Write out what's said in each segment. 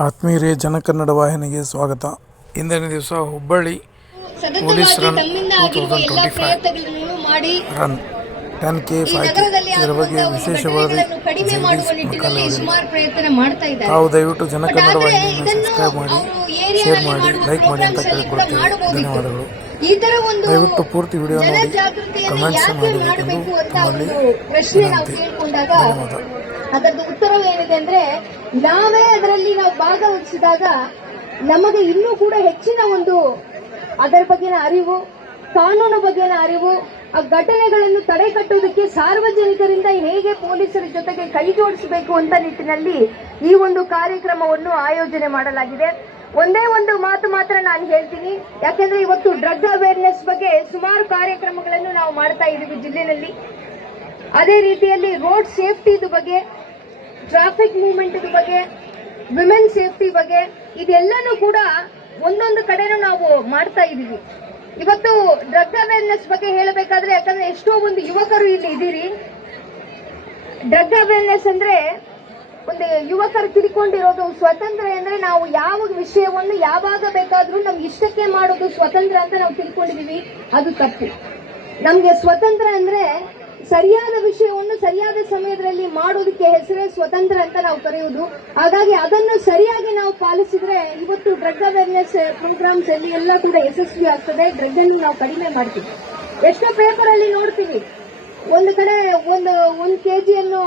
ಆತ್ಮೀಯರೇ ಜನಕನ್ನಡ ವಾಹಿನಿಗೆ ಸ್ವಾಗತ. ಇಂದಿನ ದಿವಸ ಹುಬ್ಬಳ್ಳಿ ಪೊಲೀಸ್ ರನ್ ಟೂ ಆಗಿರುವ ತೌಸಂಡ್ ಎಲ್ಲ ಟ್ವೆಂಟಿ ಫೈವ್ ಮಾಡಿ ರನ್ ಟೆನ್ ಕೆ ಫೈವ್ ಇದರ ಬಗ್ಗೆ ವಿಶೇಷವಾಗಿ ಘಟನೆಗಳನ್ನು ಕಡಿಮೆ ಮಾಡುವ ನಿಟ್ಟಿನಲ್ಲಿ ಸುಮಾರು ಪ್ರಯತ್ನ ಮಾಡ್ತಾ ಇದ್ದಾರೆ. ತಾವು ದಯವಿಟ್ಟು ಜನಕನ್ನಡ ವಾಹಿನಿಯನ್ನು ಸಬ್ಸ್ಕ್ರೈಬ್ ಮಾಡಿ ಶೇರ್ ಮಾಡಿ ಲೈಕ್ ಮಾಡಿ ಅಂತ ಕೇಳಿಕೊಳ್ತೇವೆ. ಧನ್ಯವಾದಗಳು. ಒಂದು ದಯವಿಟ್ಟು ಪೂರ್ತಿ ವಿಡಿಯೋ ನೋಡಿ ಕಮೆಂಟ್ಸ್ ಮಾಡಬೇಕೆಂದು ಮಾಡಬೇಕು ತಮ್ಮಲ್ಲಿ ವಿನಂತಿ. ಧನ್ಯವಾದ. ಅದರದ್ದು ಉತ್ತರವೇನಿದೆ ಅಂದ್ರೆ, ನಾವೇ ಅದರಲ್ಲಿ ನಾವು ಭಾಗವಹಿಸಿದಾಗ ನಮಗೆ ಇನ್ನೂ ಕೂಡ ಹೆಚ್ಚಿನ ಒಂದು ಅದರ ಬಗ್ಗೆನ ಅರಿವು, ಕಾನೂನು ಬಗ್ಗೆನ ಅರಿವು, ಆ ಘಟನೆಗಳನ್ನು ತಡೆಗಟ್ಟುವುದಕ್ಕೆ ಸಾರ್ವಜನಿಕರಿಂದ ಹೇಗೆ ಪೊಲೀಸರ ಜೊತೆಗೆ ಕೈ ಜೋಡಿಸಬೇಕು ಅಂತ ನಿಟ್ಟಿನಲ್ಲಿ ಈ ಒಂದು ಕಾರ್ಯಕ್ರಮವನ್ನು ಆಯೋಜನೆ ಮಾಡಲಾಗಿದೆ. ಒಂದೇ ಒಂದು ಮಾತು ಮಾತ್ರ ನಾನು ಹೇಳ್ತೀನಿ. ಯಾಕೆಂದ್ರೆ ಇವತ್ತು ಡ್ರಗ್ ಅವೇರ್ನೆಸ್ ಬಗ್ಗೆ ಸುಮಾರು ಕಾರ್ಯಕ್ರಮಗಳನ್ನು ನಾವು ಮಾಡ್ತಾ ಇದ್ದೀವಿ ಜಿಲ್ಲೆನಲ್ಲಿ ಅದೇ ರೀತಿಯಲ್ಲಿ ರೋಡ್ ಸೇಫ್ಟಿ ಬಗ್ಗೆ ಟ್ರಾಫಿಕ್ ಮೂವ್ಮೆಂಟ್ ಬಗ್ಗೆ ವಿಮೆನ್ ಸೇಫ್ಟಿ ಬಗ್ಗೆ, ಇದೆಲ್ಲನೂ ಕೂಡ ಒಂದೊಂದು ಕಡೆನೂ ನಾವು ಮಾಡ್ತಾ ಇದ್ದೀವಿ. ಇವತ್ತು ಡ್ರಗ್ ಅವೇರ್ನೆಸ್ ಬಗ್ಗೆ ಹೇಳಬೇಕಾದ್ರೆ, ಯಾಕಂದ್ರೆ ಎಷ್ಟೋ ಒಂದು ಯುವಕರು ಇಲ್ಲಿ ಇದ್ದೀರಿ. ಡ್ರಗ್ ಅವೇರ್ನೆಸ್ ಅಂದ್ರೆ ಒಂದು ಯುವಕರು ತಿಳ್ಕೊಂಡಿರೋದು ಸ್ವತಂತ್ರ ಅಂದ್ರೆ ನಾವು ಯಾವ ವಿಷಯವನ್ನು ಯಾವಾಗ ಬೇಕಾದ್ರೂ ನಮ್ಗೆ ಇಷ್ಟಕ್ಕೆ ಮಾಡೋದು ಸ್ವತಂತ್ರ ಅಂತ ನಾವು ತಿಳ್ಕೊಂಡಿದೀವಿ ಅದು ತಪ್ಪು. ನಮ್ಗೆ ಸ್ವತಂತ್ರ ಅಂದ್ರೆ ಸರಿಯಾದ ವಿಷಯವನ್ನು ಸರಿಯಾದ ಸಮಯದಲ್ಲಿ ಮಾಡೋದಕ್ಕೆ ಹೆಸರೇ ಸ್ವತಂತ್ರ ಅಂತ ನಾವು ಕರೆಯುವುದು ಹಾಗಾಗಿ ಅದನ್ನು ಸರಿಯಾಗಿ ನಾವು ಪಾಲಿಸಿದ್ರೆ ಇವತ್ತು ಡ್ರಗ್ ಅವೇರ್ನೆಸ್ ಪ್ರೋಗ್ರಾಮ್ಸ್ ಅಲ್ಲಿ ಎಲ್ಲ ಕೂಡ ಯಶಸ್ವಿ ಆಗ್ತದೆ. ಡ್ರಗ್ ಅನ್ನು ನಾವು ಕಡಿಮೆ ಮಾಡ್ತೀವಿ. ಎಷ್ಟೋ ಪೇಪರ್ ಅಲ್ಲಿ ನೋಡ್ತೀವಿ. ಒಂದು ಕಡೆ ಒಂದು ಒಂದು ಕೆಜಿಯನ್ನು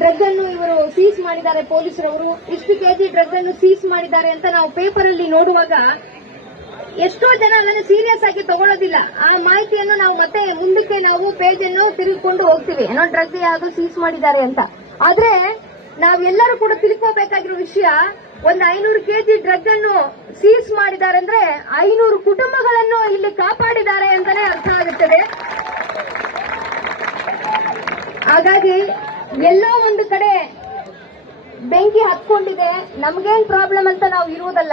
ಡ್ರಗ್ ಅನ್ನು ಇವರು ಸೀಸ್ ಮಾಡಿದ್ದಾರೆ ಪೊಲೀಸರವರು. ಇಷ್ಟು ಕೆಜಿ ಡ್ರಗ್ ಅನ್ನು ಸೀಸ್ ಮಾಡಿದ್ದಾರೆ ಅಂತ ನಾವು ಪೇಪರ್ ಅಲ್ಲಿ ನೋಡುವಾಗ ಎಷ್ಟೋ ಜನ ಅದನ್ನು ಸೀರಿಯಸ್ ಆಗಿ ತಗೊಳ್ಳೋದಿಲ್ಲ. ಆ ಮಾಹಿತಿಯನ್ನು ನಾವು ಮತ್ತೆ ಮುಂದಕ್ಕೆ ನಾವು ಪೇಜ್ ಅನ್ನು ತಿರುಗಿಕೊಂಡು ಹೋಗ್ತೀವಿ. ಏನೋ ಡ್ರಗ್ ಯಾವುದು ಸೀಸ್ ಮಾಡಿದ್ದಾರೆ ಅಂತ. ಆದ್ರೆ ನಾವೆಲ್ಲರೂ ಕೂಡ ತಿಳ್ಕೋಬೇಕಾಗಿರೋ ವಿಷಯ, ಒಂದು ಐನೂರು ಕೆಜಿ ಡ್ರಗ್ ಅನ್ನು ಸೀಸ್ ಮಾಡಿದ್ದಾರೆ ಅಂದ್ರೆ ಐನೂರು ಕುಟುಂಬಗಳನ್ನು ಇಲ್ಲಿ ಕಾಪಾಡಿದ್ದಾರೆ ಅಂತಾನೆ ಅರ್ಥ ಆಗುತ್ತದೆ. ಹಾಗಾಗಿ ಎಲ್ಲೋ ಒಂದು ಕಡೆ ಬೆಂಕಿ ಹತ್ಕೊಂಡಿದೆ. ನಮ್ಗೇನ್ ಪ್ರಾಬ್ಲಮ್ ಅಂತ ನಾವು ಇರುವುದಲ್ಲ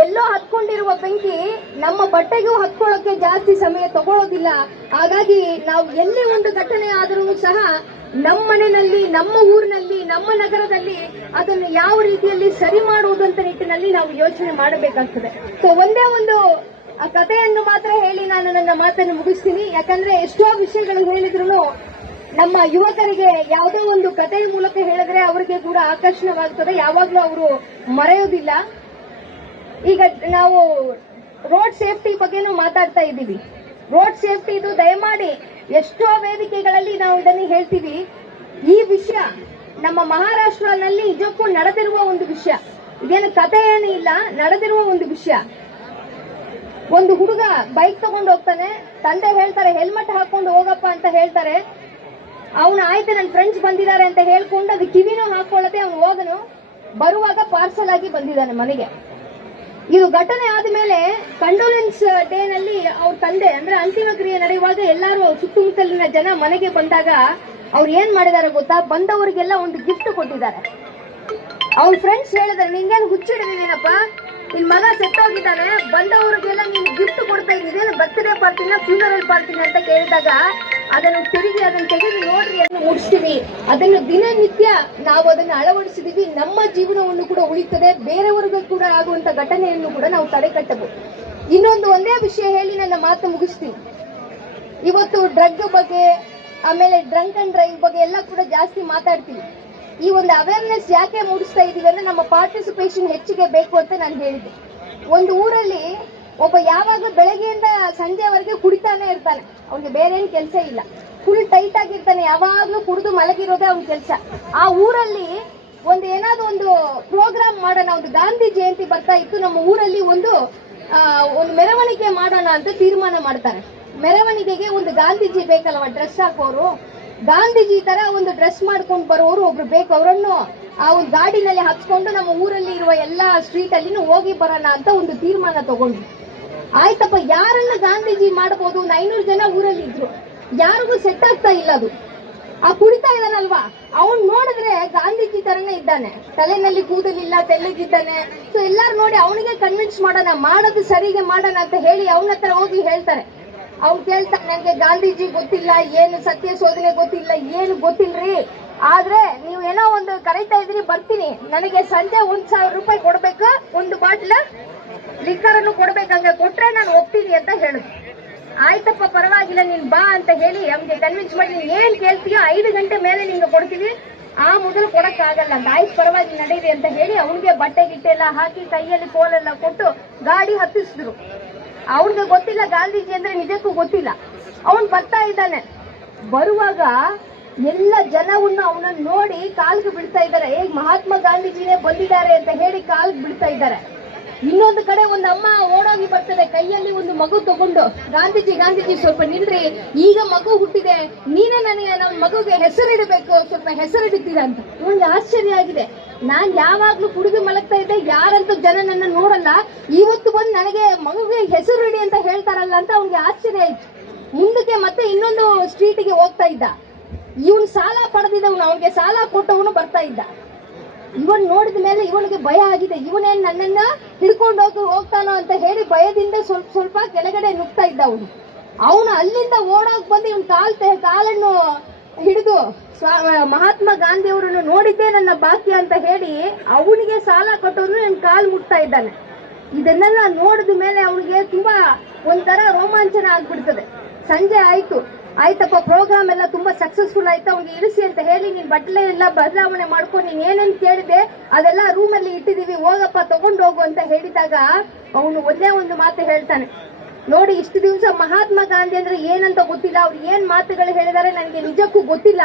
ಎಲ್ಲೋ ಹತ್ಕೊಂಡಿರುವ ಬೆಂಕಿ ನಮ್ಮ ಬಟ್ಟೆಗೂ ಹತ್ಕೊಳ್ಳೋಕೆ ಜಾಸ್ತಿ ಸಮಯ ತಗೊಳ್ಳೋದಿಲ್ಲ ಹಾಗಾಗಿ ನಾವು ಎಲ್ಲಿ ಒಂದು ಘಟನೆ ಆದರೂ ಸಹ ನಮ್ಮ ಮನೆಯಲ್ಲಿ, ನಮ್ಮ ಊರಿನಲ್ಲಿ, ನಮ್ಮ ನಗರದಲ್ಲಿ ಅದನ್ನು ಯಾವ ರೀತಿಯಲ್ಲಿ ಸರಿ ಮಾಡುವುದಂತ ನಿಟ್ಟಿನಲ್ಲಿ ನಾವು ಯೋಚನೆ ಮಾಡಬೇಕಾಗ್ತದೆ. ಸೊ ಒಂದೇ ಒಂದು ಆ ಕಥೆಯನ್ನು ಮಾತ್ರ ಹೇಳಿ ನಾನು ನನ್ನ ಮಾತನ್ನು ಮುಗಿಸ್ತೀನಿ. ಯಾಕಂದ್ರೆ ಎಷ್ಟೋ ವಿಷಯಗಳು ಹೇಳಿದ್ರು ನಮ್ಮ ಯುವಕರಿಗೆ ಯಾವುದೋ ಒಂದು ಕಥೆಯ ಮೂಲಕ ಹೇಳಿದ್ರೆ ಅವರಿಗೆ ಕೂಡ ಆಕರ್ಷಣವಾಗ್ತದೆ. ಯಾವಾಗಲೂ ಅವರು ಮರೆಯೋದಿಲ್ಲ. ಈಗ ನಾವು ರೋಡ್ ಸೇಫ್ಟಿ ಬಗ್ಗೆನೂ ಮಾತಾಡ್ತಾ ಇದ್ದೀವಿ. ರೋಡ್ ಸೇಫ್ಟಿ ಇದು ದಯಮಾಡಿ ಎಷ್ಟೋ ವೇದಿಕೆಗಳಲ್ಲಿ ನಾವು ಇದನ್ನು ಹೇಳ್ತೀವಿ. ಈ ವಿಷಯ ನಮ್ಮ ಮಹಾರಾಷ್ಟ್ರನಲ್ಲಿ ನಿಜಕ್ಕೂ ನಡೆದಿರುವ ಒಂದು ವಿಷಯ. ಇದೇನು ಕಥೆ ಏನು ಇಲ್ಲ, ನಡೆದಿರುವ ಒಂದು ವಿಷಯ. ಒಂದು ಹುಡುಗ ಬೈಕ್ ತಗೊಂಡು ಹೋಗ್ತಾನೆ. ತಂದೆ ಹೇಳ್ತಾರೆ, ಹೆಲ್ಮೆಟ್ ಹಾಕೊಂಡು ಹೋಗಪ್ಪ ಅಂತ ಹೇಳ್ತಾರೆ. ಅವನು, ಆಯ್ತು ನನ್ನ ಫ್ರೆಂಡ್ಸ್ ಬಂದಿದ್ದಾರೆ ಅಂತ ಹೇಳ್ಕೊಂಡು, ಅದು ಕಿವಿನೂ ಹಾಕೊಳ್ಳದೆ ಅವನು ಹೋದನು ಬರುವಾಗ ಪಾರ್ಸಲ್ ಆಗಿ ಬಂದಿದ್ದಾನೆ ಮನೆಗೆ. ಇದು ಘಟನೆ ಆದ್ಮೇಲೆ ಕಂಡೋಲೆನ್ಸ್ ಡೇ ನಲ್ಲಿ ಅವ್ರ ತಂದೆ, ಅಂದ್ರೆ ಅಂತಿಮ ಕ್ರಿಯೆ ನಡೆಯುವಾಗ ಎಲ್ಲರೂ ಸುತ್ತಮುತ್ತಲಿನ ಜನ ಮನೆಗೆ ಬಂದಾಗ ಅವ್ರು ಏನ್ ಮಾಡಿದಾರೆ ಗೊತ್ತಾ? ಬಂದವರಿಗೆಲ್ಲ ಒಂದು ಗಿಫ್ಟ್ ಕೊಟ್ಟಿದ್ದಾರೆ. ಅವ್ರ ಫ್ರೆಂಡ್ಸ್ ಹೇಳಿದ್ರೆ ನಿಂಗೇನು ಹುಚ್ಚಿಡಿದೀನಪ್ಪ? ನಿನ್ ಮಗ ಸೆಟ್ಟೋಗಿದ್ದಾನೆ ಬಂದವರಿಗೆಲ್ಲ ನೀನು ಗಿಫ್ಟ್ ಕೊಡ್ತಾ ಇದ್ದೀನಿ ಬರ್ತ್ಡೇ ಪಾರ್ಟಿನ ಫ್ಯೂನರಲ್ ಪಾರ್ಟಿನ ಅಂತ ಕೇಳಿದಾಗ ಅದನ್ನು ತಿರುಗಿ ಅದನ್ನು ತೆಗೆದು ನೋಡ್ರಿ, ಅದನ್ನು ಮುಡಿಸ್ತೀವಿ ಅದನ್ನು ದಿನನಿತ್ಯ ನಾವು ಅದನ್ನು ಅಳವಡಿಸಿದೀವಿ ನಮ್ಮ ಜೀವನವನ್ನು ಕೂಡ ಉಳಿತದೆ, ಬೇರೆಯವರಿಗೂ ಕೂಡ ಆಗುವಂತ ಘಟನೆಯನ್ನು ಕೂಡ ನಾವು ತಡೆಗಟ್ಟಬಹುದು ಇನ್ನೊಂದು ಒಂದೇ ವಿಷಯ ಹೇಳಿ ನನ್ನ ಮಾತು ಮುಗಿಸ್ತೀನಿ. ಇವತ್ತು ಡ್ರಗ್ ಬಗ್ಗೆ, ಆಮೇಲೆ ಡ್ರಂಕ್ ಅಂಡ್ ಡ್ರೈವ್ ಬಗ್ಗೆ ಎಲ್ಲ ಕೂಡ ಜಾಸ್ತಿ ಮಾತಾಡ್ತೀವಿ ಈ ಒಂದು ಅವೇರ್ನೆಸ್ ಯಾಕೆ ಮೂಡಿಸ್ತಾ ಇದ್ದೀವಿ ಅಂದ್ರೆ ನಮ್ಮ ಪಾರ್ಟಿಸಿಪೇಷನ್ ಹೆಚ್ಚಿಗೆ ಬೇಕು ಅಂತ ನಾನು ಹೇಳಿದ್ದೆ ಒಂದು ಊರಲ್ಲಿ ಒಬ್ಬ ಯಾವಾಗಲೂ ಬೆಳಗ್ಗೆಯಿಂದ ಸಂಜೆವರೆಗೆ ಕುಡಿತಾನೆ ಇರ್ತಾನೆ. ಅವ್ನಿಗೆ ಬೇರೆ ಏನು ಕೆಲಸ ಇಲ್ಲ. ಫುಲ್ ಟೈಟ್ ಆಗಿರ್ತಾನೆ. ಯಾವಾಗಲೂ ಕುಡಿದು ಮಲಗಿರೋದೇ ಅವನ ಕೆಲಸ. ಆ ಊರಲ್ಲಿ ಒಂದು ಏನಾದ್ರು ಒಂದು ಪ್ರೋಗ್ರಾಮ್ ಮಾಡೋಣ, ಒಂದು ಗಾಂಧಿ ಜಯಂತಿ ಬರ್ತಾ ಇತ್ತು, ನಮ್ಮ ಊರಲ್ಲಿ ಒಂದು ಒಂದು ಮೆರವಣಿಗೆ ಮಾಡೋಣ ಅಂತ ತೀರ್ಮಾನ ಮಾಡ್ತಾರೆ. ಮೆರವಣಿಗೆಗೆ ಒಂದು ಗಾಂಧೀಜಿ ಬೇಕಲ್ವ ಡ್ರೆಸ್ ಹಾಕೋರು? ಗಾಂಧೀಜಿ ತರ ಒಂದು ಡ್ರೆಸ್ ಮಾಡ್ಕೊಂಡು ಬರೋರು ಒಬ್ರು ಬೇಕು, ಅವರನ್ನು ಆ ಒಂದು ಗಾಡಿನಲ್ಲಿ ಹಚ್ಕೊಂಡು ನಮ್ಮ ಊರಲ್ಲಿ ಇರುವ ಎಲ್ಲಾ ಸ್ಟ್ರೀಟ್ ಅಲ್ಲಿ ಹೋಗಿ ಬರೋಣ ಅಂತ ಒಂದು ತೀರ್ಮಾನ ತಗೊಂಡ್ರು. ಆಯ್ತಪ್ಪ, ಯಾರನ್ನ ಗಾಂಧೀಜಿ ಮಾಡಬಹುದು ಒಂದು ಐನೂರು ಜನ ಊರಲ್ಲಿ ಇದ್ರು. ಯಾರಿಗೂ ಸೆಟ್ ಆಗ್ತಾ ಇಲ್ಲ ಅದು. ಆ ಕುಡಿತಾ ಇದ್ದಾನಲ್ವಾ? ಅವನ್ ನೋಡಿದ್ರೆ ಗಾಂಧೀಜಿ ತರನೇ ಇದ್ದಾನೆ. ತಲೆನಲ್ಲಿ ಕೂದಲಿಲ್ಲ ತೆಲ್ಲಿದ್ದಾನೆ ಸೊ ಎಲ್ಲಾರು ನೋಡಿ ಅವನಿಗೆ ಕನ್ವಿನ್ಸ್ ಮಾಡೋಣ, ಮಾಡೋದು ಸರಿಗೆ ಮಾಡೋಣ ಅಂತ ಹೇಳಿ ಅವನ ಹತ್ರ ಹೋಗಿ ಹೇಳ್ತಾರೆ. ಅವ್ನು ಕೇಳ್ತಾನೆ ನನಗೆ ಗಾಂಧೀಜಿ ಗೊತ್ತಿಲ್ಲ, ಏನು ಸತ್ಯ ಶೋಧನೆ ಗೊತ್ತಿಲ್ಲ, ಏನು ಗೊತ್ತಿಲ್ರಿ? ಆದ್ರೆ ನೀವು ಏನೋ ಒಂದು ಕರೀತಾ ಇದ್ರಿ, ಬರ್ತೀನಿ. ನನಗೆ ಸಂಜೆ ಒಂದ್ ಸಾವಿರ ರೂಪಾಯಿ ಕೊಡ್ಬೇಕು, ಒಂದು ಬಾಟ್ಲ ಲಿಕ್ಕರನ್ನು ಕೊಡ್ಬೇಕಂಗ ಕೊಟ್ರೆ ನಾನು ಹೋಗ್ತೀನಿ ಅಂತ ಹೇಳಿದ್ರು ಆಯ್ತಪ್ಪ, ಪರವಾಗಿಲ್ಲ, ನೀನ್ ಬಾ ಅಂತ ಹೇಳಿ ಅವ್ನಿಗೆ ಕನ್ವಿನ್ಸ್ ಮಾಡಿ, ನೀನ್ ಏನ್ ಕೇಳ್ತೀಯೋ ಐದು ಗಂಟೆ ಮೇಲೆ ನಿಂಗೆ ಕೊಡ್ತೀವಿ ಆ ಮೊದಲು ಕೊಡಕ್ ಆಗಲ್ಲ ಆಯ್ತು ಪರವಾಗಿ ನಡೀರಿ ಅಂತ ಹೇಳಿ ಅವನಿಗೆ ಬಟ್ಟೆ ಗಿಟ್ಟೆ ಎಲ್ಲ ಹಾಕಿ ಕೈಯಲ್ಲಿ ಕೋಲೆಲ್ಲ ಕೊಟ್ಟು ಗಾಡಿ ಹತ್ತಿಸಿದ್ರು. ಅವನಿಗೆ ಗೊತ್ತಿಲ್ಲ, ಗಾಂಧೀಜಿ ಅಂದ್ರೆ ನಿಜಕ್ಕೂ ಗೊತ್ತಿಲ್ಲ. ಅವನ್ ಬರ್ತಾ ಇದ್ದಾನೆ. ಬರುವಾಗ ಎಲ್ಲ ಜನವನ್ನು ಅವನನ್ನ ನೋಡಿ ಕಾಲ್ಗೆ ಬಿಡ್ತಾ ಇದ್ದಾರೆ. ಹೇಗ್ ಮಹಾತ್ಮ ಗಾಂಧೀಜಿನೇ ಬಂದಿದ್ದಾರೆ ಅಂತ ಹೇಳಿ ಕಾಲ್ಗೆ ಬಿಡ್ತಾ ಇದ್ದಾರೆ. ಇನ್ನೊಂದು ಕಡೆ ಒಂದು ಅಮ್ಮ ಓಡೋಗಿ ಬರ್ತದೆ, ಕೈಯಲ್ಲಿ ಒಂದು ಮಗು ತಗೊಂಡು, ಗಾಂಧೀಜಿ ಗಾಂಧೀಜಿ ಸ್ವಲ್ಪ ನಿಲ್ರಿ, ಈಗ ಮಗು ಹುಟ್ಟಿದೆ, ನೀನೇ ನನಗೆ ನಮ್ಮ ಮಗುಗೆ ಹೆಸರಿಡಬೇಕು, ಸ್ವಲ್ಪ ಹೆಸರಿಡುತ್ತೀರಾ ಅಂತ. ಒಂದು ಆಶ್ಚರ್ಯ ಆಗಿದೆ. ನಾನ್ ಯಾವಾಗ್ಲೂ ಕುಡಿದು ಮಲಗ್ತಾ ಇದ್ದೆ, ಯಾರಂತೂ ಜನ ನನ್ನ ನೋಡಲ್ಲ. ಇವತ್ತು ಬಂದು ನನಗೆ ಮಗುಗೆ ಹೆಸರು ಇಡಿ ಅಂತ ಹೇಳ್ತಾರಲ್ಲ ಅಂತ ಅವ್ನಿಗೆ ಆಶ್ಚರ್ಯ ಆಯ್ತು. ಮುಂದಕ್ಕೆ ಮತ್ತೆ ಇನ್ನೊಂದು ಸ್ಟ್ರೀಟ್ಗೆ ಹೋಗ್ತಾ ಇದ್ದ. ಇವನ್ ಸಾಲ ಪಡೆದಿದ್ದವನು, ಅವನಿಗೆ ಸಾಲ ಕೊಟ್ಟವನು ಬರ್ತಾ ಇದ್ದ. ಇವನ್ ನೋಡಿದ ಮೇಲೆ ಇವನಿಗೆ ಭಯ ಆಗಿದೆ. ಇವನೇನ್ ನನ್ನನ್ನ ಹಿಡ್ಕೊಂಡು ಹೋಗಿ ಹೋಗ್ತಾನೋ ಅಂತ ಹೇಳಿ ಭಯದಿಂದ ಸ್ವಲ್ಪ ಸ್ವಲ್ಪ ಕೆಳಗಡೆ ನುಗ್ತಾ ಇದ್ದ ಅವನು. ಅವನು ಅಲ್ಲಿಂದ ಓಡೋಗ್ ಬಂದು ಇವನ್ ಕಾಲ್ ಕಾಲನ್ನು ಹಿಡಿದು ಮಹಾತ್ಮ ಗಾಂಧಿ ಅವರನ್ನು ನೋಡಿದ್ದೇ ನನ್ನ ಬಾಕಿ ಅಂತ ಹೇಳಿ ಅವನಿಗೆ ಸಾಲ ಕೊಟ್ಟವನು ನನ್ನ ಕಾಲು ಮುಟ್ತಾ ಇದ್ದಾನೆ. ಇದನ್ನೆಲ್ಲ ನೋಡಿದ ಮೇಲೆ ಅವನಿಗೆ ತುಂಬಾ ಒಂಥರ ರೋಮಾಂಚನ ಆಗ್ಬಿಡ್ತದೆ. ಸಂಜೆ ಆಯ್ತು. ಆಯ್ತಪ್ಪ ಪ್ರೋಗ್ರಾಮ್ ಎಲ್ಲ ತುಂಬಾ ಸಕ್ಸಸ್ಫುಲ್ ಆಯ್ತು. ಅವ್ನಿಗೆ ಇಳಿಸಿ ಅಂತ ಹೇಳಿ ನೀನ್ ಬಟ್ಟಲೆ ಎಲ್ಲ ಬದಲಾವಣೆ ಮಾಡ್ಕೊಂಡು ನೀನ್ ಏನೇನ್ ಕೇಳಿದೆ ಅದೆಲ್ಲ ರೂಮಲ್ಲಿ ಇಟ್ಟಿದೀವಿ ಹೋಗಪ್ಪ ತಗೊಂಡೋಗು ಅಂತ ಹೇಳಿದಾಗ ಅವನು ಒಂದೇ ಒಂದು ಮಾತು ಹೇಳ್ತಾನೆ. ನೋಡಿ, ಇಷ್ಟು ದಿವಸ ಮಹಾತ್ಮ ಗಾಂಧಿ ಅಂದ್ರೆ ಏನಂತ ಗೊತ್ತಿಲ್ಲ. ಅವ್ರು ಏನ್ ಮಾತುಗಳು ಹೇಳಿದಾರೆ ನನಗೆ ನಿಜಕ್ಕೂ ಗೊತ್ತಿಲ್ಲ.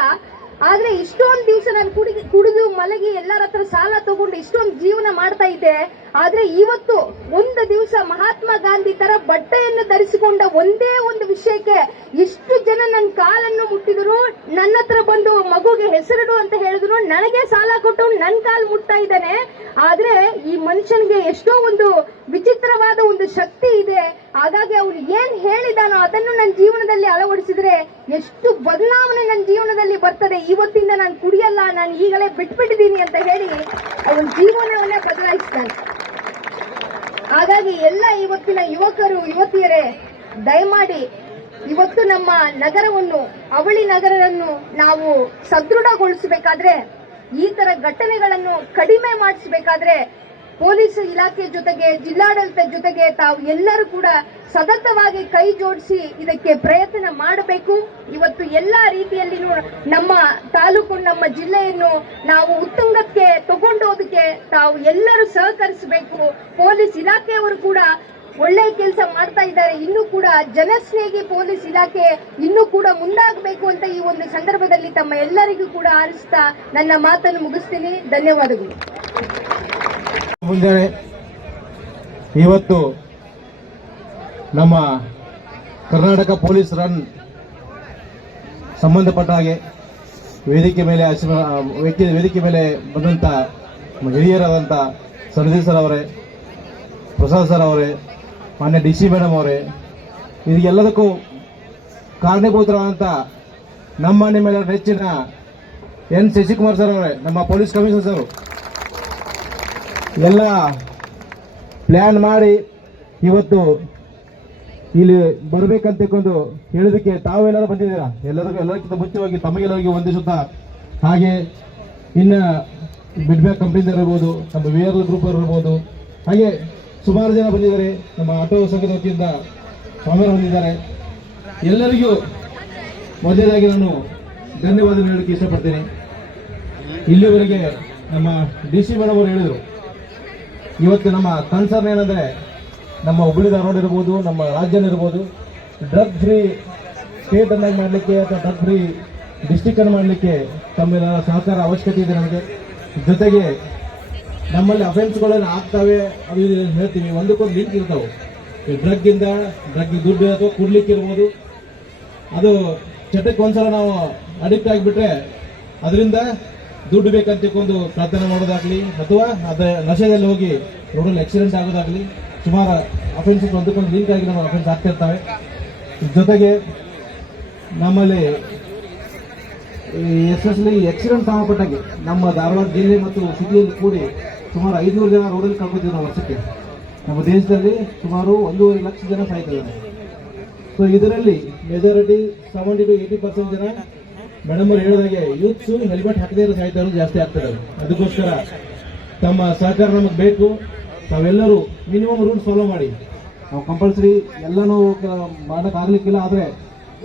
ಆದ್ರೆ ಇಷ್ಟೊಂದು ದಿವಸ ನಾನು ಕುಡಿ ಕುಡಿದು ಮಲಗಿ ಎಲ್ಲರ ಹತ್ರ ಸಾಲ ತಗೊಂಡು ಇಷ್ಟೊಂದು ಜೀವನ ಮಾಡ್ತಾ ಇದ್ದೆ. ಆದ್ರೆ ಇವತ್ತು ಒಂದು ದಿವಸ ಮಹಾತ್ಮ ಗಾಂಧಿ ತರ ಬಟ್ಟೆಯನ್ನು ಧರಿಸಿಕೊಂಡ ಒಂದೇ ಒಂದು ವಿಷಯಕ್ಕೆ ಇಷ್ಟು ಜನ ನನ್ನ ಕಾಲನ್ನು ಮುಟ್ಟಿದ್ರು, ನನ್ನ ಹತ್ರ ಬಂದು ಮಗುಗೆ ಹೆಸರಿಡು ಅಂತ ಹೇಳಿದ್ರು, ನನಗೆ ಸಾಲ ಕೊಟ್ಟು ನನ್ನ ಕಾಲು ಮುಟ್ತಾ ಇದ್ದಾನೆ. ಆದ್ರೆ ಈ ಮನುಷ್ಯನಿಗೆ ಎಷ್ಟೋ ಒಂದು ವಿಚಿತ್ರವಾದ ಒಂದು ಶಕ್ತಿ ಇದೆ. ಹಾಗಾಗಿ ಅವ್ರು ಏನ್ ಹೇಳಿದಾನೋ ಅದನ್ನು ನನ್ನ ಜೀವನದಲ್ಲಿ ಅಳವಡಿಸಿದ್ರೆ ಎಷ್ಟು ಬದಲಾವಣೆ ನನ್ನ ಜೀವನದಲ್ಲಿ ಬರ್ತದೆ. ಇವತ್ತಿಂದ ನಾನು ಕುಡಿಯಲ್ಲ, ನಾನು ಈಗಲೇ ಬಿಟ್ಬಿಟ್ಟಿದ್ದೀನಿ ಅಂತ ಹೇಳಿ ಅವನ ಜೀವನವನ್ನೇ ಬದಲಾಯಿಸ್ತಾನೆ ಹಾಗಾಗಿ ಎಲ್ಲ ಇವತ್ತಿನ ಯುವಕರು, ಯುವತಿಯರೇ, ದಯಮಾಡಿ ಇವತ್ತು ನಮ್ಮ ನಗರವನ್ನು, ಅವಳಿ ನಗರವನ್ನು ನಾವು ಸದೃಢಗೊಳಿಸಬೇಕಾದ್ರೆ, ಈ ತರ ಘಟನೆಗಳನ್ನು ಕಡಿಮೆ ಮಾಡಿಸಬೇಕಾದ್ರೆ ಪೊಲೀಸ್ ಇಲಾಖೆ ಜೊತೆಗೆ, ಜಿಲ್ಲಾಡಳಿತ ಜೊತೆಗೆ ತಾವು ಎಲ್ಲರೂ ಕೂಡ ಸತತವಾಗಿ ಕೈ ಜೋಡಿಸಿ ಇದಕ್ಕೆ ಪ್ರಯತ್ನ ಮಾಡಬೇಕು. ಇವತ್ತು ಎಲ್ಲಾ ರೀತಿಯಲ್ಲಿ ನಮ್ಮ ತಾಲೂಕು, ನಮ್ಮ ಜಿಲ್ಲೆಯನ್ನು ನಾವು ಉತ್ತುಂಗಕ್ಕೆ ತಗೊಂಡೋದಕ್ಕೆ ತಾವು ಎಲ್ಲರೂ ಸಹಕರಿಸಬೇಕು. ಪೊಲೀಸ್ ಇಲಾಖೆಯವರು ಕೂಡ ಒಳ್ಳೆ ಕೆಲಸ ಮಾಡ್ತಾ ಇದ್ದಾರೆ. ಇನ್ನೂ ಕೂಡ ಜನಸ್ನೇಹಿ ಪೊಲೀಸ್ ಇಲಾಖೆ ಇನ್ನೂ ಕೂಡ ಮುಂದಾಗಬೇಕು ಅಂತ ಈ ಒಂದು ಸಂದರ್ಭದಲ್ಲಿ ತಮ್ಮ ಎಲ್ಲರಿಗೂ ಕೂಡ ಆರಿಸ್ತಾ ನನ್ನ ಮಾತನ್ನು ಮುಗಿಸ್ತೀನಿ. ಧನ್ಯವಾದಗಳು. ಮುಂಜಾನೆ ಇವತ್ತು ನಮ್ಮ ಕರ್ನಾಟಕ ಪೊಲೀಸ್ ರನ್ ಸಂಬಂಧಪಟ್ಟ ಹಾಗೆ ವೇದಿಕೆ ಮೇಲೆ ವ್ಯಕ್ತಿ, ವೇದಿಕೆ ಮೇಲೆ ಬಂದಂತ ಹಿರಿಯರಾದಂತ ಸರದಿ ಸರ್ ಅವರೇ, ಪ್ರಸಾದ್ ಸರ್ ಅವರೇ ಮಾನ್ಯ ಡಿ ಸಿ ಮೇಡಮ್ ಅವರೇ ಇದಕ್ಕೆಲ್ಲದಕ್ಕೂ ಕಾರಣೀಭೂತರಾದಂಥ ನಮ್ಮ ನಿಮ್ಮೆಲ್ಲರ ನೆಚ್ಚಿನ ಎನ್ ಶಶಿಕುಮಾರ್ ಸರ್ ಅವರೇ, ನಮ್ಮ ಪೊಲೀಸ್ ಕಮಿಷನರ್ ಸರ್. ಎಲ್ಲ ಪ್ಲ್ಯಾನ್ ಮಾಡಿ ಇವತ್ತು ಇಲ್ಲಿ ಬರಬೇಕಂತಕೊಂಡು ಹೇಳೋದಕ್ಕೆ ತಾವೆಲ್ಲರೂ ಬಂದಿದ್ದೀರಾ? ಎಲ್ಲರಿಗೂ ಎಲ್ಲರಿಗಿಂತ ಮುಖ್ಯವಾಗಿ ತಮಗೆಲ್ಲರಿಗೂ ವಂದಿಸುತ್ತಾ, ಹಾಗೆ ಇನ್ನು ಬಿಡ್ಬ್ಯಾಕ್ ಕಂಪ್ನಿಯಿಂದ ಇರ್ಬೋದು ನಮ್ಮ ವಿ ಆರ್ ಗ್ರೂಪ್ ಇರ್ಬೋದು ಹಾಗೆ ಸುಮಾರು ಜನ ಬಂದಿದ್ದಾರೆ. ನಮ್ಮ ಆಟೋ ಸಂಘದ ವತಿಯಿಂದ ಸ್ವಾಮಿಯವರು ಬಂದಿದ್ದಾರೆ. ಎಲ್ಲರಿಗೂ ಮೊದಲನೇದಾಗಿ ನಾನು ಧನ್ಯವಾದ ಹೇಳಕ್ಕೆ ಇಷ್ಟಪಡ್ತೀನಿ. ಇಲ್ಲಿವರೆಗೆ ನಮ್ಮ ಡಿ ಸಿ ಮೇಡಮ್ ಅವರು ಹೇಳಿದರು. ಇವತ್ತು ನಮ್ಮ ಕನ್ಸರ್ನ್ ಏನಂದ್ರೆ ನಮ್ಮ ಹುಬ್ಬಳ್ಳಿ ಧಾರವಾಡ ಇರ್ಬೋದು, ನಮ್ಮ ರಾಜ್ಯನ ಇರ್ಬೋದು. ಡ್ರಗ್ ಫ್ರೀ ಸ್ಟೇಟ್ ಅನ್ನಾಗಿ ಮಾಡಲಿಕ್ಕೆ ಅಥವಾ ಡ್ರಗ್ ಫ್ರೀ ಡಿಸ್ಟಿಕ್ ಅನ್ನು ಮಾಡಲಿಕ್ಕೆ ತಮ್ಮೆಲ್ಲರ ಸಹಕಾರ ಅವಶ್ಯಕತೆ ಇದೆ ನಮಗೆ. ಜೊತೆಗೆ ನಮ್ಮಲ್ಲಿ ಅಫೆನ್ಸ್ಗಳೆಲ್ಲ ಆಗ್ತವೆ ಅದು ಹೇಳ್ತೀವಿ? ಒಂದಕ್ಕೊಂದು ಲಿಂಕ್ ಇರ್ತಾವೆ. ಈ ಡ್ರಗ್ ಇಂದ ಡ್ರಗ್ ದುಡ್ಡು ಅಥವಾ ಕೊಡ್ಲಿಕ್ಕೆ ಇರ್ಬೋದು. ಅದು ಚಟಕ್ಕೆ ಒಂದ್ಸಲ ನಾವು ಅಡಿಕ್ಟ್ ಆಗಿಬಿಟ್ರೆ ಅದರಿಂದ ದುಡ್ಡು ಬೇಕಂತ ಒಂದು ಪ್ರಾರ್ಥನೆ ಮಾಡೋದಾಗ್ಲಿ, ಅಥವಾ ಅದೇ ನಶೆದಲ್ಲಿ ಹೋಗಿ ರೋಡಲ್ಲಿ ಆಕ್ಸಿಡೆಂಟ್ ಆಗೋದಾಗ್ಲಿ, ಸುಮಾರು ಅಫೆನ್ಸ್ ಒಂದಕ್ಕೊಂದು ಲಿಂಕ್ ಆಗಿ ನಮ್ಮ ಅಫೆನ್ಸ್ ಆಗ್ತಿರ್ತವೆ ಜೊತೆಗೆ ನಮ್ಮಲ್ಲಿ ಎಸ್ಪೆಷಲಿ ಆಕ್ಸಿಡೆಂಟ್ ಸಂಬಂಧಪಟ್ಟಾಗಿ ನಮ್ಮ ಧಾರವಾಡ ಜಿಲ್ಲೆ ಮತ್ತು ಸಿಟಿಯಲ್ಲಿ ಕೂಡಿ ಸುಮಾರು ಐದುನೂರು ಜನ ರೋಡಲ್ಲಿ ಕಳ್ಕೊತೀವಿ ನಾವು ವರ್ಷಕ್ಕೆ. ನಮ್ಮ ದೇಶದಲ್ಲಿ ಸುಮಾರು ಒಂದೂವರೆ ಲಕ್ಷ ಜನ ಸಾಯ್ತಿದ್ದಾರೆ ಸೊ ಇದರಲ್ಲಿ majority seventy to eighty percent ಜನ ಮೇಡಮ್ ಅವ್ರು ಹೇಳಿದಾಗೆ ಯೂತ್ಸ್ ಹೆಲ್ಮೆಟ್ ಹಾಕದೇ ಇರೋ ಸಾಯ್ತಾ ಜಾಸ್ತಿ ಆಗ್ತದೆ ಅದಕ್ಕೋಸ್ಕರ ತಮ್ಮ ಸಹಕಾರ ನಮಗೆ ಬೇಕು. ತಾವೆಲ್ಲರೂ ಮಿನಿಮಮ್ ರೂಲ್ಸ್ ಫಾಲೋ ಮಾಡಿ. ನಾವು ಕಂಪಲ್ಸರಿ ಎಲ್ಲನೂ ಮಾಡೋಕ್ಕಾಗಲಿಕ್ಕಿಲ್ಲ ಆದರೆ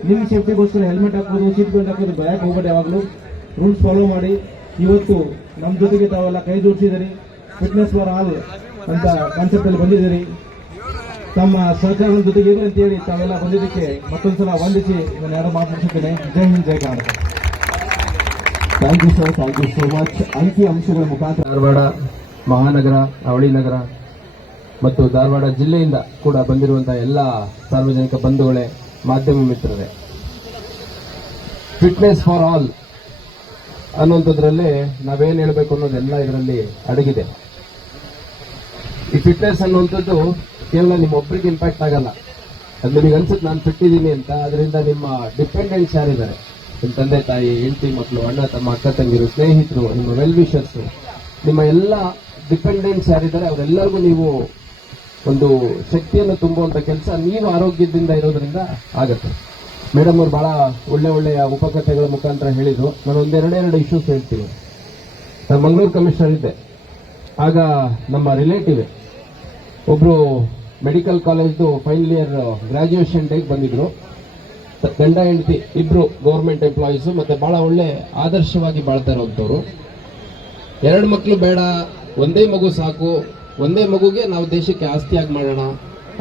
ನಿಮ್ಮ ಸೇಫ್ಟಿಗೋಸ್ಕರ ಹೆಲ್ಮೆಟ್ ಹಾಕೋದು ಸೀಟ್ ಬೆಲ್ಟ್ ಹಾಕೋದು ಭಯಕ್ಕೆ ಹೋಗ್ಬೇಡಿ ಯಾವಾಗಲೂ. ರೂಲ್ಸ್ ಫಾಲೋ ಮಾಡಿ. ಇವತ್ತು ನಮ್ಮ ಜೊತೆಗೆ ತಾವೆಲ್ಲ ಕೈ ಜೋಡಿಸಿದಿರಿ ಫಿಟ್ನೆಸ್ ಫಾರ್ ಆಲ್ ಅಂತ ಕಾನ್ಸೆಪ್ಟ್ ಅಲ್ಲಿ ಬಂದಿದ್ದೀರಿ. ತಮ್ಮ ಸಹಕಾರದ ಜೊತೆಗೆ ಅಂತ ಹೇಳಿ ತಾವೆಲ್ಲ ಬಂದಿದ್ದಕ್ಕೆ ಮತ್ತೊಂದ್ಸಲ ವಂದಿಸಿ ನಾನು ಯಾರು ಮಾತನಾಡ್ತಿದ್ದೇನೆ ಜೈ ಹಿಂದ್, ಜೈ Karnataka thank you sir thank you so much ಅಂಕಿ ಅಂಶಗಳ ಮುಖಾಂತರ ಧಾರವಾಡ, ಮಹಾನಗರ, ಅವಳಿ ನಗರ ಮತ್ತು ಧಾರವಾಡ ಜಿಲ್ಲೆಯಿಂದ ಕೂಡ ಬಂದಿರುವಂತಹ ಎಲ್ಲ ಸಾರ್ವಜನಿಕ ಬಂಧುಗಳೇ, ಮಾಧ್ಯಮ ಮಿತ್ರರೇ. ಫಿಟ್ನೆಸ್ ಫಾರ್ ಆಲ್ ಅನ್ನುವಂಥದ್ರಲ್ಲಿ ನಾವೇನು ಹೇಳಬೇಕು ಅನ್ನೋದೆಲ್ಲ ಇದರಲ್ಲಿ ಅಡಗಿದೆ. ಈ ಫಿಟ್ನೆಸ್ ಅನ್ನುವಂಥದ್ದು ಕೇವಲ ನಿಮ್ಮ ಒಬ್ಬರಿಗೆ ಇಂಪ್ಯಾಕ್ಟ್ ಆಗಲ್ಲ. ಅದು ನಿಮಗೆ ಅನ್ಸುತ್ತೆ ನಾನು ಫಿಟ್ ಇದ್ದೀನಿ ಅಂತ ಅದರಿಂದ ನಿಮ್ಮ ಡಿಪೆಂಡೆಂಟ್ಸ್ ಯಾರಿದ್ದಾರೆ? ನಿಮ್ಮ ತಂದೆ, ತಾಯಿ, ಹೆಂಡತಿ ಮಕ್ಕಳು ಅಣ್ಣ, ತಮ್ಮ, ಅಕ್ಕ, ತಂಗಿರು, ಸ್ನೇಹಿತರು, ನಿಮ್ಮ ವೆಲ್ ವಿಷರ್ಸ್ ನಿಮ್ಮ ಎಲ್ಲ ಡಿಪೆಂಡೆಂಟ್ಸ್ ಯಾರಿದ್ದಾರೆ, ಅವರೆಲ್ಲರಿಗೂ ನೀವು ಒಂದು ಶಕ್ತಿಯನ್ನು ತುಂಬುವಂಥ ಕೆಲಸ ನೀವು ಆರೋಗ್ಯದಿಂದ ಇರೋದ್ರಿಂದ ಆಗುತ್ತೆ. ಮೇಡಮ್ ಅವರು ಬಹಳ ಒಳ್ಳೆ ಒಳ್ಳೆಯ ಉಪಕಥೆಗಳ ಮುಖಾಂತರ ಹೇಳಿದ್ರು. ನಾನು ಒಂದೆರಡೆರಡು ಇಶ್ಯೂಸ್ ಹೇಳ್ತೀನಿ. ನಾನು ಮಂಗಳೂರು ಕಮಿಷನರ್ ಇದ್ದೆ. ಆಗ ನಮ್ಮ ರಿಲೇಟಿವ್ ಒಬ್ರು ಮೆಡಿಕಲ್ ಕಾಲೇಜ್ದು ಫೈನಲ್ ಇಯರ್ ಗ್ರ್ಯಾಜುಯೇಷನ್ ಡೇಗೆ ಬಂದಿದ್ರು. ಗಂಡ, ಹೆಂಡತಿ ಇಬ್ರು ಗೌರ್ಮೆಂಟ್ ಎಂಪ್ಲಾಯೀಸ್ ಮತ್ತೆ ಬಹಳ ಒಳ್ಳೆ ಆದರ್ಶವಾಗಿ ಬಾಳ್ತಾ ಇರೋವಂಥವ್ರು ಎರಡು ಮಕ್ಕಳು ಬೇಡ, ಒಂದೇ ಮಗು ಸಾಕು, ಒಂದೇ ಮಗುಗೆ ನಾವು ದೇಶಕ್ಕೆ ಆಸ್ತಿಯಾಗಿ ಮಾಡೋಣ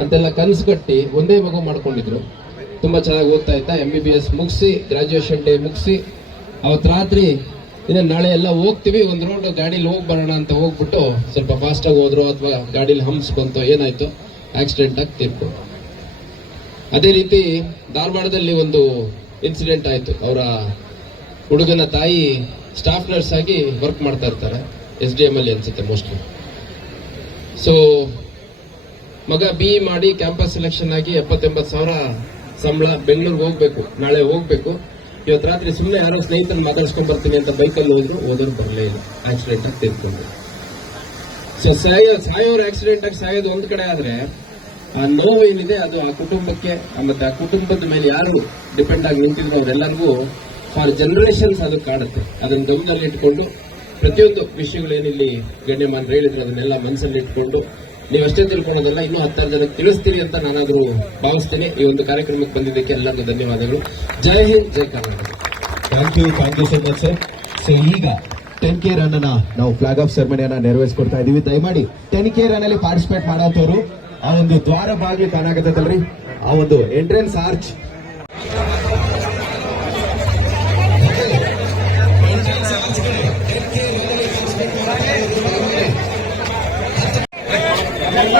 ಅಂತೆಲ್ಲ ಕನಸು ಕಟ್ಟಿ ಒಂದೇ ಮಗು ಮಾಡ್ಕೊಂಡಿದ್ರು. ತುಂಬಾ ಚೆನ್ನಾಗಿ ಓದ್ತಾ ಇತ್ತ ಎಂ ಬಿ ಬಿ ಎಸ್ ಮುಗಿಸಿ ಗ್ರ್ಯಾಜುಯೇಷನ್ ಡೇ ಮುಗಿಸಿ ಅವತ್ತು ರಾತ್ರಿ ಇನ್ನು ನಾಳೆ ಎಲ್ಲ ಹೋಗ್ತೀವಿ, ಒಂದು ರೌಂಡ್ ಗಾಡಿಲಿ ಹೋಗಿ ಬರೋಣ ಅಂತ ಹೋಗ್ಬಿಟ್ಟು ಸ್ವಲ್ಪ ಫಾಸ್ಟ್ ಆಗಿ ಹೋದ್ರು ಅಥವಾ ಗಾಡಿಲಿ ಹಂಪ್ಸ್ ಬಂತು ಏನಾಯ್ತು ಆಕ್ಸಿಡೆಂಟ್ ಆಗಿ ತೀರ್ಪು ಅದೇ ರೀತಿ ಧಾರವಾಡದಲ್ಲಿ ಒಂದು ಇನ್ಸಿಡೆಂಟ್ ಆಯಿತು. ಅವರ ಹುಡುಗನ ತಾಯಿ ಸ್ಟಾಫ್ ನರ್ಸ್ ಆಗಿ ವರ್ಕ್ ಮಾಡ್ತಾ ಇರ್ತಾರೆ ಎಸ್ ಡಿ ಎಂ ಅಲ್ಲಿ ಅನ್ಸುತ್ತೆ ಮೋಸ್ಟ್ಲಿ ಸೊ ಮಗ ಬಿ ಮಾಡಿ ಕ್ಯಾಂಪಸ್ ಸೆಲೆಕ್ಷನ್ ಆಗಿ ಎಪ್ಪತ್ತೆಂಬತ್ತು ಸಾವಿರ ಸಂಬಳ ಬೆಂಗಳೂರಿಗೆ ಹೋಗ್ಬೇಕು, ನಾಳೆ ಹೋಗ್ಬೇಕು. ಇವತ್ತು ರಾತ್ರಿ ಸುಮ್ಮನೆ ಯಾರೋ ಸ್ನೇಹಿತನ ಮಾತಾಡ್ಸ್ಕೊಂಡ್ ಬರ್ತೀನಿ ಅಂತ ಬೈಕಲ್ಲಿ ಹೋದ್ರು ಹೋದ್ರು ಬರಲೇ ಇಲ್ಲ. ಆಕ್ಸಿಡೆಂಟ್ ಆಗಿ ತಿಳ್ಕೊಂಡು ಸೊ ಸಾಯೋ, ಸಾಯೋರು ಆಕ್ಸಿಡೆಂಟ್ ಆಗಿ ಸಾಯೋದು ಒಂದ್ ಕಡೆ ಆದ್ರೆ, ಆ ನೋವು ಏನಿದೆ ಅದು ಆ ಕುಟುಂಬಕ್ಕೆ, ಮತ್ತೆ ಆ ಕುಟುಂಬದ ಮೇಲೆ ಯಾರು ಡಿಪೆಂಡ್ ಆಗಿ ನಿಂತಿದ್ರು ಅವರೆಲ್ಲರಿಗೂ ಫಾರ್ ಜನರೇಷನ್ಸ್ ಅದು ಕಾಡುತ್ತೆ. ಅದನ್ನ ಗಮನದಲ್ಲಿ ಇಟ್ಕೊಂಡು ಪ್ರತಿಯೊಂದು ವಿಷಯಗಳು ಏನಿಲ್ಲಿ ಗಣ್ಯಮಾನ್ ಹೇಳಿದ್ರು, ಅದನ್ನೆಲ್ಲ ಮನಸ್ಸಲ್ಲಿ ಇಟ್ಕೊಂಡು ನೀವಷ್ಟೇ ತಿಳ್ಕೊಳ್ಳೋದಿಲ್ಲ, ಇನ್ನೂ ಹತ್ತಾರು ಜನಕ್ಕೆ ತಿಳಿಸ್ತೀವಿ ಅಂತ ನಾನಾದರೂ ಭಾವಿಸ್ತೇನೆ. ಈ ಒಂದು ಕಾರ್ಯಕ್ರಮಕ್ಕೆ ಬಂದಿದ್ದಕ್ಕೆ ಎಲ್ಲರಿಗೂ ಧನ್ಯವಾದಗಳು. ಜೈ ಹಿಂದ್, ಜೈ Karnataka. Thank you thank you so much sir so ಈಗ ಟೆನ್ ಕೆ ರನ್ ಅನ್ನ ನಾವು ಫ್ಲಾಗ್ ಆಫ್ ಸೆರೆಮನಿಯನ್ನ ನೆರವೇರಿಸ್ಕೊಡ್ತಾ ಇದೀವಿ. ದಯಮಾಡಿ ಟೆನ್ ಕೆ ರನ್ ಅಲ್ಲಿ ಪಾರ್ಟಿಸಿಪೇಟ್ ಮಾಡೋಂಥವ್ರು ಆ ಒಂದು ದ್ವಾರ ಬಾಗಿಲು ಕಾಣಾಕತ್ತಲ್ರಿ ಆ ಒಂದು ಎಂಟ್ರೆನ್ಸ್ ಆರ್ಚ್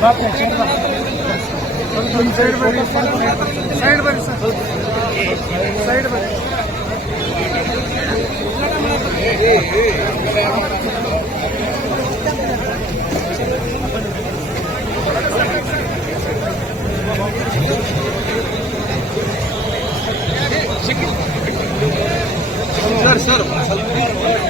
ಸೈಡ್ ಬನ್ನಿ ಸೈಡ್ ಬನ್ನಿ ಸರ್ ಸೈಡ್ ಬನ್ನಿ ಸರ್ ಸರ್ ಸ್ವಲ್ಪ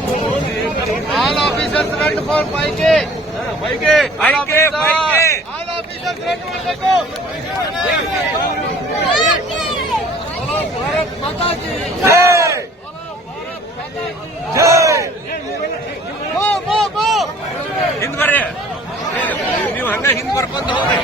all officers ready for bike bike bike go, go. Hind ಬರ್ರಿ ನೀವು ಹಂಗ ಹಿಂದ್ ಬರ್ಕೊಂತ ಹೋಗ್ರಿ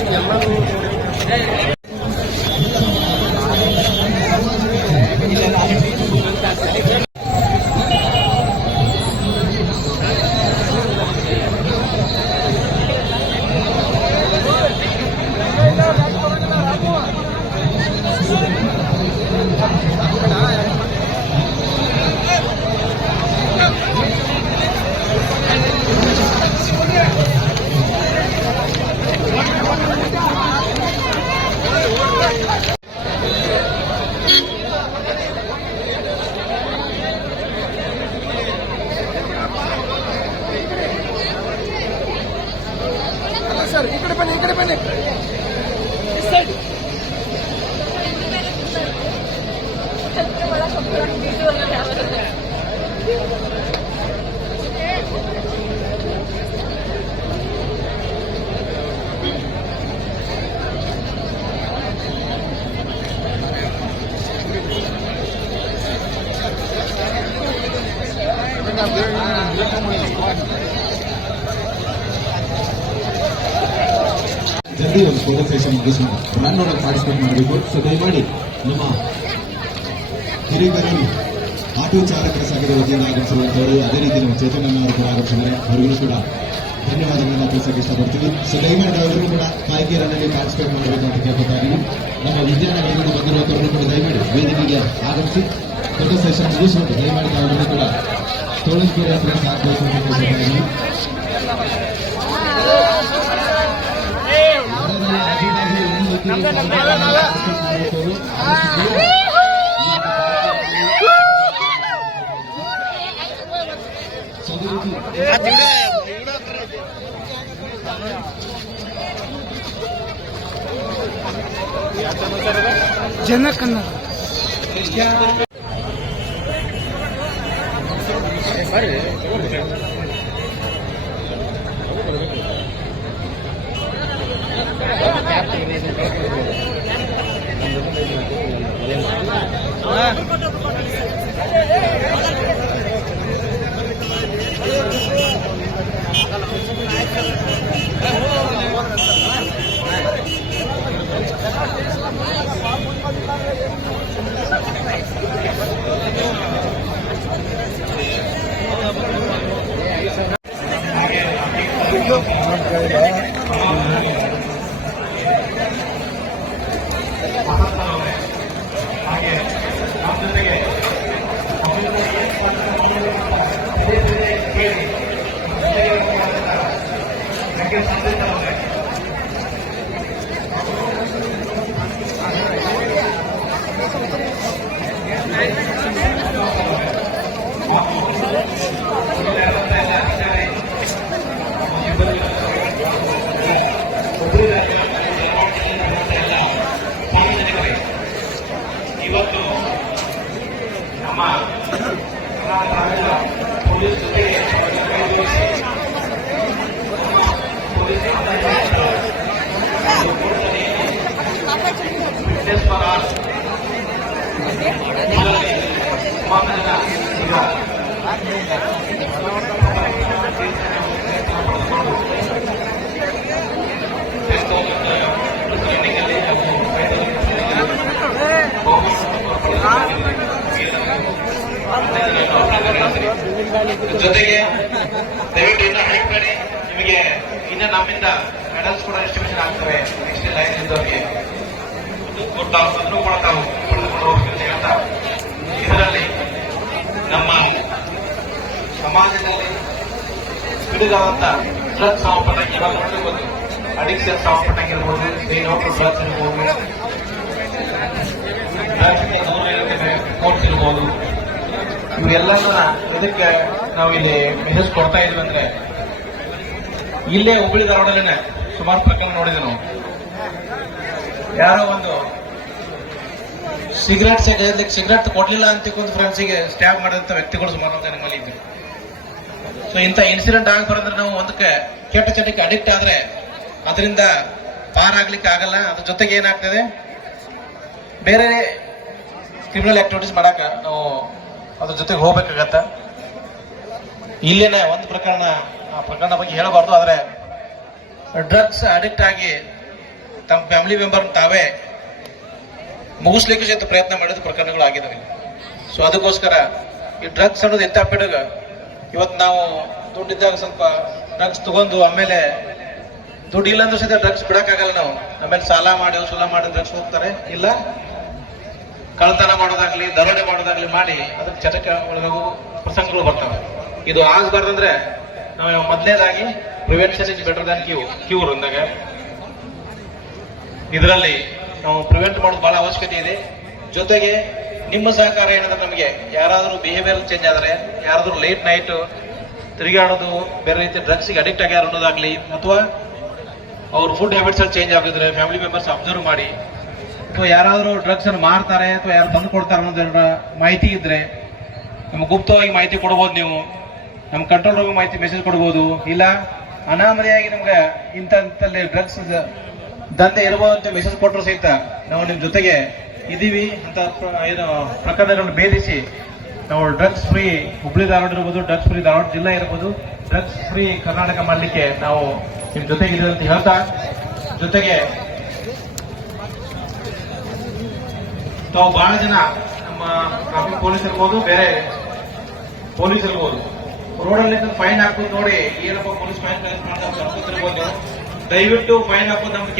ಎಲ್ಲರೂ ಜಲ್ದಿ ಒಂದು ಫೋಟೋ ಸೆಷನ್ ಮುಗಿಸೋಣ ನಾನು ಪಾರ್ಟಿಸಿಪೇಟ್ ಮಾಡಬೇಕು ಸೊ ದಯಮಾಡಿ ನಮ್ಮ ಹಿರಿಯರಲ್ಲಿ ಆಟೋ ಚಾಲಕ ಸಂಘದ ವತಿಯಿಂದ ಆಗಮಿಸಿರುವಂತವರು ಅದೇ ರೀತಿ ನಮ್ಮ ಚೇತನನ್ನ ಅವರು ಕೂಡ ಆಗಮಿಸಿದ್ದಾರೆ ಅವರಿಗೂ ಕೂಡ ಧನ್ಯವಾದಗಳನ್ನ ತಿಳಿಸಕ್ಕೆ ಇಷ್ಟಪಡ್ತೀವಿ. ಸೊ ದಯಮಾಡಿ ಅವರು ಕೂಡ ಕಾಯ್ಕೆ ರನ್ನಲ್ಲಿ ಪಾರ್ಟಿಸಿಪೇಟ್ ಮಾಡಬೇಕು ಅಂತ ಕೇಳ್ಕೊತಾ ಇದ್ದೀವಿ ನಮ್ಮ ವಿದ್ಯಾನಗರದಿಂದ ಬಂದಿರುವಂತವರು ಕೂಡ ದಯಮಾಡಿ ವೇದಿಕೆಗೆ ಆಗಮಿಸಿ ಫೋಟೋ ಸೆಷನ್ ಮುಗಿಸಿಕೊಂಡು ದಯಮಾಡಿ ಅವರನ್ನು ಕೂಡ ತೋಳಂಕೆರೆ ಹತ್ರ ಸಾಕಬೇಕು ಅಂತ ಕೇಳ್ಕೊತಾ ಇದೀವಿ ಜನ ಕನ್ನಡ ಜೊತೆಗೆ ದಯವಿಟ್ಟು ಇನ್ನ ಮಾಡಿ. ನಿಮಗೆ ಇನ್ನ ನಮ್ಮಿಂದ ಮೆಡಲ್ಸ್ ಕೂಡ ಡಿಸ್ಟ್ರಿಬ್ಯೂಷನ್ ಆಗ್ತವೆ. ನೆಕ್ಸ್ಟ್ ಲೈನ್ ಇದ್ದವರಿಗೆ ಕೊಡ್ತಾವು ಕೊಟ್ಟು ಕೂಡ ತಾವು ಪಡೆದುಕೊಂಡು ಹೋಗ್ಬೇಕು ಅಂತ ಹೇಳ್ತಾ ಇದರಲ್ಲಿ ನಮ್ಮ ಸಮಾಜದಲ್ಲಿ ಹಿಡಿದಾದಂತ ಡ್ರಗ್ಸ್ ಸಂಪರ್ಕ ಇವಾಗ ಅಡಿಕ್ಷನ್ ಇರ್ಬೋದು. ಬೇರೆ ಡ್ರಗ್ಸ್ ಇರ್ಬೋದು. ಡ್ರಗ್ಸ್ ಇರುತ್ತೆ ಕೋರ್ಸ್ ಇರ್ಬೋದು. ಇದಕ್ಕೆ ನಾವು ಇಲ್ಲಿ ಮೆಸೇಜ್ ಕೊಡ್ತಾ ಇದ್ವಿ ಅಂದ್ರೆ ಇಲ್ಲೇ ಹುಬ್ಬಳ್ಳಿ ಧಾರವಾಡಲೇನೆ ಸುಮಾರು ಪ್ರಕರಣ ನೋಡಿದ್ವಿ ನಾವು. ಯಾರೋ ಒಂದು ಸಿಗರೆಟ್ ಸಿಗರೆಟ್ ಕೊಡ್ಲಿಲ್ಲ ಅಂತ ಒಂದು ಫ್ರೆಂಡ್ಸಿಗೆ ಸ್ಟ್ಯಾಬ್ ಮಾಡಿದಂತ ವ್ಯಕ್ತಿಗಳು ಸುಮಾರು ಜನ ಸೊ ಇಂಥ ಇನ್ಸಿಡೆಂಟ್ ಆಗಬಾರ್ದ್ರೆ ನಾವು ಒಂದಕ್ಕೆ ಕೆಟ್ಟ ಚಟಕ್ಕೆ ಅಡಿಕ್ಟ್ ಆದ್ರೆ ಅದರಿಂದ ಪಾರಾಗ್ಲಿಕ್ಕೆ ಆಗಲ್ಲ. ಅದ್ರ ಜೊತೆಗೆ ಏನಾಗ್ತದೆ? ಬೇರೆ ಕ್ರಿಮಿನಲ್ ಆಕ್ಟಿವಿಟೀಸ್ ಮಾಡಾಕ ನಾವು ಅದ್ರ ಜೊತೆಗೆ ಹೋಗ್ಬೇಕಾಗತ್ತ. ಇಲ್ಲೇನೆ ಒಂದು ಪ್ರಕರಣ, ಆ ಪ್ರಕರಣ ಬಗ್ಗೆ ಹೇಳಬಾರ್ದು, ಆದರೆ ಡ್ರಗ್ಸ್ ಅಡಿಕ್ಟ್ ಆಗಿ ತಮ್ಮ ಫ್ಯಾಮಿಲಿ ಮೆಂಬರ್ ತಾವೇ ಮುಗಿಸ್ಲಿಕ್ಕೆ ಜೊತೆ ಪ್ರಯತ್ನ ಮಾಡಿದ ಪ್ರಕರಣಗಳು ಆಗಿದಾವೆ ಸೊ ಅದಕ್ಕೋಸ್ಕರ ಈ ಡ್ರಗ್ಸ್ ಅನ್ನೋದು ಎಂತ ಪಿಡುಗ? ಇವತ್ತು ನಾವು ದುಡ್ಡಿದ್ದಾಗ ಸ್ವಲ್ಪ ಡ್ರಗ್ಸ್ ತಗೊಂಡು ಆಮೇಲೆ ದುಡ್ಡು ಇಲ್ಲ ಅಂದ್ರೆ ಸಹಿತ ಡ್ರಗ್ಸ್ ಬಿಡಕ್ಕಾಗಲ್ಲ ನಾವು. ಆಮೇಲೆ ಸಾಲ ಮಾಡಿ ಸುಲ ಮಾಡಿ ಡ್ರಗ್ಸ್ ಹೋಗ್ತಾರೆ. ಇಲ್ಲ ಕಳ್ತನ ಮಾಡೋದಾಗ್ಲಿ, ದರೋಡೆ ಮಾಡೋದಾಗ್ಲಿ ಮಾಡಿ ಅದಕ್ಕೆ ಚಟಕ ಒಳಗಾಗೋ ಪ್ರಸಂಗಗಳು ಬರ್ತವೆ. ಇದು ಆಗಬಾರ್ದಂದ್ರೆ ನಾವು ಮೊದಲನೇದಾಗಿ prevention is better than cu cure ಅಂದಾಗ ಇದರಲ್ಲಿ ನಾವು ಪ್ರಿವೆಂಟ್ ಮಾಡೋದು ಬಹಳ ಅವಶ್ಯಕತೆ ಇದೆ. ಜೊತೆಗೆ ನಿಮ್ಮ ಸಹಕಾರ ಏನಂದ್ರೆ ನಮಗೆ? ಯಾರಾದರೂ ಬಿಹೇವಿಯರ್ ಚೇಂಜ್ ಆದರೆ, ಯಾರಾದರೂ ಲೇಟ್ ನೈಟ್ ತಿರುಗಾಡೋದು ಬೇರೆ ರೀತಿ ಡ್ರಗ್ಸ್ಗೆ ಅಡಿಕ್ಟ್ ಆಗ್ಯಾರ ಅನ್ನೋದಾಗ್ಲಿ, ಅಥವಾ ಅವ್ರ ಫುಡ್ ಹ್ಯಾಬಿಟ್ಸ್ ಅಲ್ಲಿ ಚೇಂಜ್ ಆಗಿದ್ರೆ ಫ್ಯಾಮಿಲಿ ಮೆಂಬರ್ಸ್ ಅಬ್ಸರ್ವ್ ಮಾಡಿ, ಅಥವಾ ಯಾರಾದರೂ ಡ್ರಗ್ಸ್ ಅನ್ನು ಮಾರ್ತಾರೆ, ಅಥವಾ ಯಾರು ತಂದು ಕೊಡ್ತಾರೆ ಅನ್ನೋದ್ರ ಮಾಹಿತಿ ಇದ್ರೆ ನಮ್ಗೆ ಗುಪ್ತವಾಗಿ ಮಾಹಿತಿ ಕೊಡ್ಬೋದು ನೀವು. ನಮ್ಮ ಕಂಟ್ರೋಲ್ ರೂಮ್ ಮಾಹಿತಿ ಮೆಸೇಜ್ ಕೊಡ್ಬೋದು. ಇಲ್ಲ, ಅನಾಮರಿಯಾಗಿ ನಮ್ಗೆ ಇಂಥ ಡ್ರಗ್ಸ್ ದಂಧೆ ಇರಬಹುದು ಅಂತ ಮೆಸೇಜ್ ಕೊಟ್ಟರು ಸಹಿತ ನಾವು ನಿಮ್ಮ ಜೊತೆಗೆ ಇದೀವಿ ಅಂತ ಏನು ಪ್ರಕರಣಗಳನ್ನು ಭೇದಿಸಿ, ನಾವು ಡ್ರಗ್ಸ್ ಫ್ರೀ ಹುಬ್ಳಿ ಧಾರವಾಡ ಇರ್ಬೋದು ಡ್ರಗ್ಸ್ ಫ್ರೀ ಧಾರವಾಡ ಜಿಲ್ಲೆ ಇರ್ಬೋದು ಡ್ರಗ್ಸ್ ಫ್ರೀ ಕರ್ನಾಟಕ ಮಾಡಲಿಕ್ಕೆ ನಾವು ನಿಮ್ಮ ಜೊತೆಗಿದೆ ಅಂತ ಹೇಳ್ತಾ, ಜೊತೆಗೆ ತಾವು ಬಹಳ ಜನ ನಮ್ಮ ಟ್ರಾಫಿಕ್ ಪೊಲೀಸ್ ಇರ್ಬೋದು, ಬೇರೆ ಪೊಲೀಸ್ ಇರ್ಬೋದು. ರೋಡ್ ಅಲ್ಲಿ ಫೈನ್ ಹಾಕೋದು ನೋಡಿ ಏನಪ್ಪ ಪೊಲೀಸ್ ಫೈನ್ ಕಲೆಕ್ಟ್ ಮಾಡ್ತಾರೆ ದಯವಿಟ್ಟು ಫೈನ್ ಹಾಕೋದು ನಮ್ಗೆ